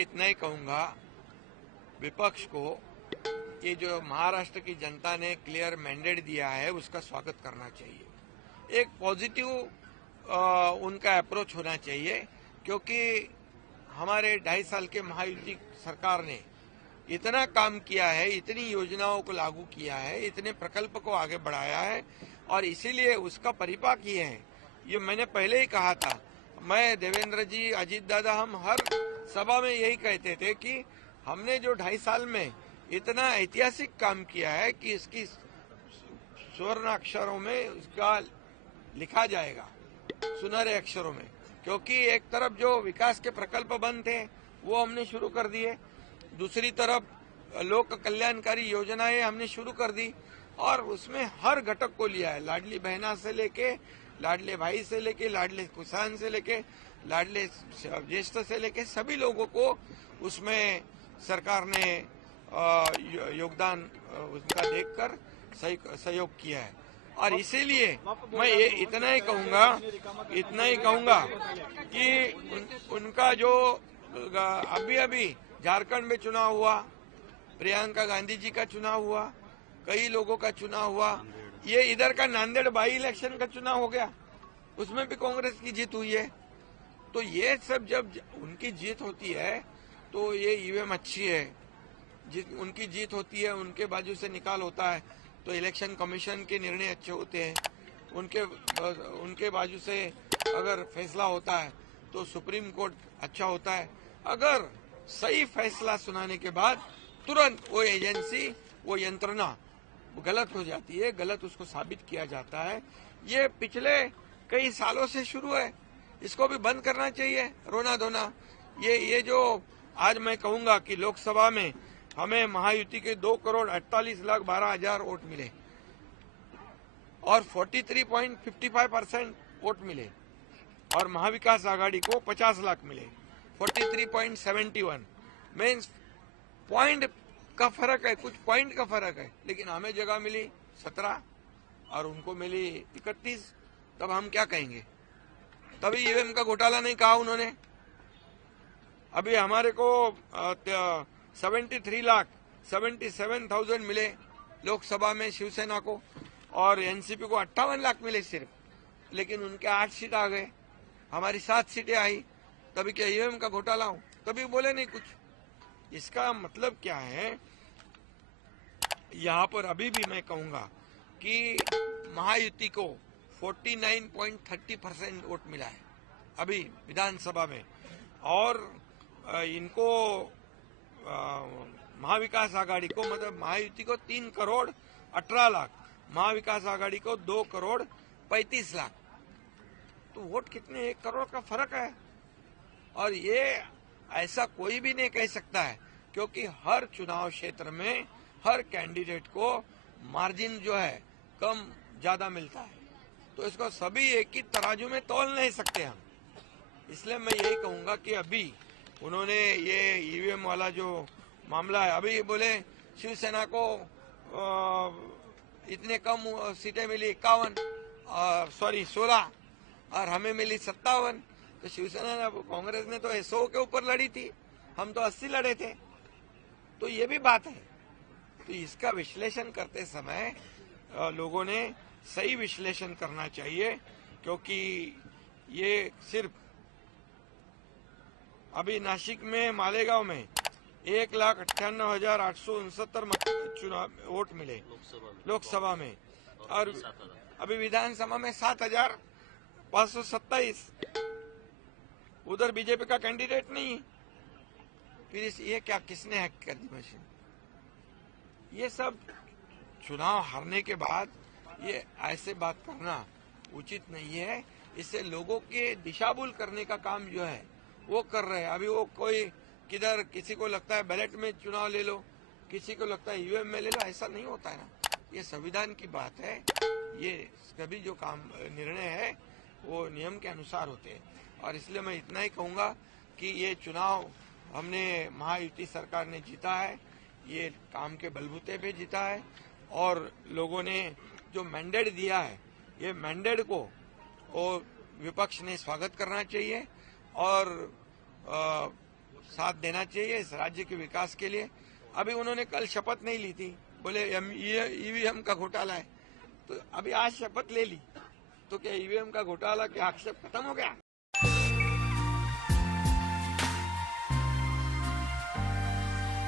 इतना ही कहूंगा विपक्ष को, ये जो महाराष्ट्र की जनता ने क्लियर मैंडेट दिया है उसका स्वागत करना चाहिए। एक पॉजिटिव उनका अप्रोच होना चाहिए, क्योंकि हमारे 2.5 साल के महायुति सरकार ने इतना काम किया है, इतनी योजनाओं को लागू किया है, इतने प्रकल्प को आगे बढ़ाया है, और इसीलिए उसका परिपाक ये है। ये मैंने पहले ही कहा था, मैं, देवेंद्र जी, अजीत दादा, हम हर सभा में यही कहते थे कि हमने जो 2.5 साल में इतना ऐतिहासिक काम किया है कि इसकी स्वर्ण अक्षरों में उसका लिखा जाएगा, सुनहरे अक्षरों में। क्योंकि एक तरफ जो विकास के प्रकल्प बंद थे वो हमने शुरू कर दिए, दूसरी तरफ लोक कल्याणकारी योजनाएं हमने शुरू कर दी, और उसमें हर घटक को लिया है। लाडली बहना से लेके, लाडले भाई से लेके, लाडले किसान से लेके, लाडले ज्येष्ठ से लेके सभी लोगों को उसमें सरकार ने योगदान उसका देखकर सहयोग किया है। और इसीलिए मैं ये इतना ही कहूंगा कि उनका जो अभी झारखंड में चुनाव हुआ, प्रियंका गांधी जी का चुनाव हुआ, कई लोगों का चुनाव हुआ, ये इधर का नांदेड़ बाई इलेक्शन का चुनाव हो गया, उसमें भी कांग्रेस की जीत हुई है। तो ये सब जब उनकी जीत होती है तो ये ईवीएम अच्छी है, उनकी जीत होती है, उनके बाजू से निकाल होता है तो इलेक्शन कमीशन के निर्णय अच्छे होते हैं, उनके बाजू से अगर फैसला होता है तो सुप्रीम कोर्ट अच्छा होता है। अगर सही फैसला सुनाने के बाद तुरंत वो एजेंसी, वो यंत्रणा गलत हो जाती है, गलत उसको साबित किया जाता है। ये पिछले कई सालों से शुरू है, इसको भी बंद करना चाहिए रोना धोना। ये जो आज मैं कहूंगा कि लोकसभा में हमें महायुति के 2,48,12,000 वोट मिले और 43.55% वोट मिले, और महाविकास आघाड़ी को 50 लाख मिले, 43.71 मीन्स पॉइंट का फर्क है, कुछ पॉइंट का फर्क है। लेकिन हमें जगह मिली 17 और उनको मिली 31, तब हम क्या कहेंगे? तभी ईवीएम का घोटाला नहीं कहा उन्होंने। अभी हमारे को 77,000 मिले लोकसभा में शिवसेना को, और एनसीपी को 58 लाख मिले सिर्फ, लेकिन उनके 8 सीट आ गए, हमारी 7 सीटें आई। तभी क्या ईवीएम का घोटाला हो? कभी बोले नहीं कुछ। इसका मतलब क्या है? यहाँ पर अभी भी मैं कहूंगा कि महायुति को 49.30% वोट मिला है अभी विधानसभा में, और इनको महाविकास आघाड़ी को, मतलब महायुति को 3,18,00,000, महाविकास आघाड़ी को 2,35,00,000। तो वोट कितने, 1 करोड़ का फर्क है। और ये ऐसा कोई भी नहीं कह सकता है, क्योंकि हर चुनाव क्षेत्र में हर कैंडिडेट को मार्जिन जो है कम ज्यादा मिलता है, तो इसको सभी एक ही तराजू में तौल नहीं सकते हम। इसलिए मैं यही कहूंगा कि अभी उन्होंने ये ईवीएम वाला जो मामला है, अभी बोले शिवसेना को इतने कम सीटें मिली 16 और हमें मिली 57। तो शिवसेना कांग्रेस ने तो 100 के ऊपर लड़ी थी, हम तो 80 लड़े थे। तो ये भी बात है। तो इसका विश्लेषण करते समय लोगों ने सही विश्लेषण करना चाहिए, क्योंकि ये सिर्फ अभी नासिक में मालेगांव में 1,98,869 चुनाव वोट मिले लोकसभा में, और अभी विधानसभा में 7,527। उधर बीजेपी का कैंडिडेट नहीं। फिर ये क्या, किसने हैक कर दी मशीन? ये सब चुनाव हारने के बाद ये ऐसे बात करना उचित नहीं है। इससे लोगों के दिशाभूल करने का काम जो है वो कर रहे हैं। अभी वो कोई किधर, किसी को लगता है बैलेट में चुनाव ले लो, किसी को लगता है ईवीएम में ले लो। ऐसा नहीं होता है ना, ये संविधान की बात है। ये सभी जो काम निर्णय है वो नियम के अनुसार होते हैं। और इसलिए मैं इतना ही कहूंगा कि ये चुनाव हमने महायुति सरकार ने जीता है, ये काम के बलबूते पे जीता है, और लोगों ने जो मैंडेट दिया है, ये मैंडेट को वो विपक्ष ने स्वागत करना चाहिए। और साथ देना चाहिए इस राज्य के विकास के लिए। अभी उन्होंने कल शपथ नहीं ली थी, बोले ईवीएम का घोटाला है, तो अभी आज शपथ ले ली, तो क्या ईवीएम का घोटाला के आक्षेप खत्म हो गया?